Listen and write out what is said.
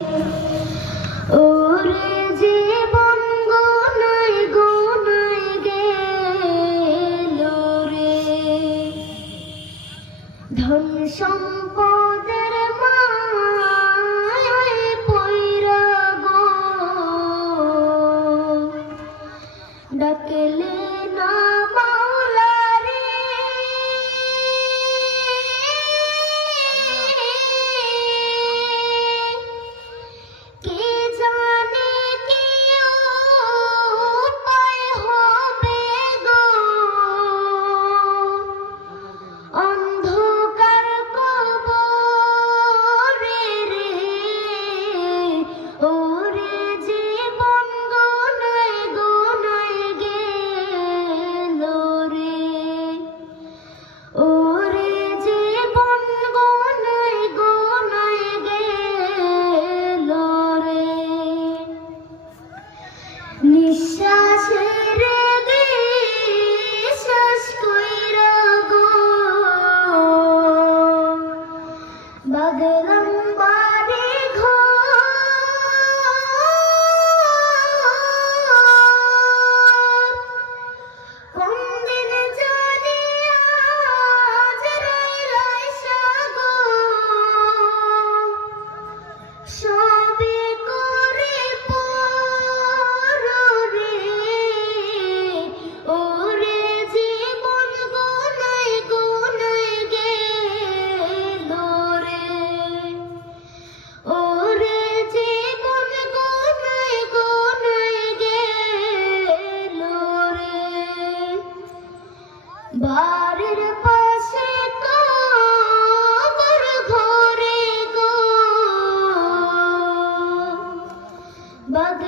ওরে জীবন গোনায় গোনায় গেল রে, ধন সম্পদের মায়ায় পইরা গো, ডাকলে না মাওলা রে, কে জানে কি উপায় হবে গো, অন্ধকার কবরে রে, ওরে জীবন গোনায় গোনায় গেল রে, ওরে জীবন গোনায় গোনায় গেল রে, নিঃশ্বাসের বিশ্বাস কইরা গো, বাগলাম বাড়ি ঘর, কোন দিন জানি আজরাইল আইসা গো, সবে করে পর রে, ওরে জীবন গোনায় গোনায় গেল রে, ওরে জীবন গোনায় গোনায় গেল রে, বাড়ির পাশে কবর ঘরে গো, বাঘ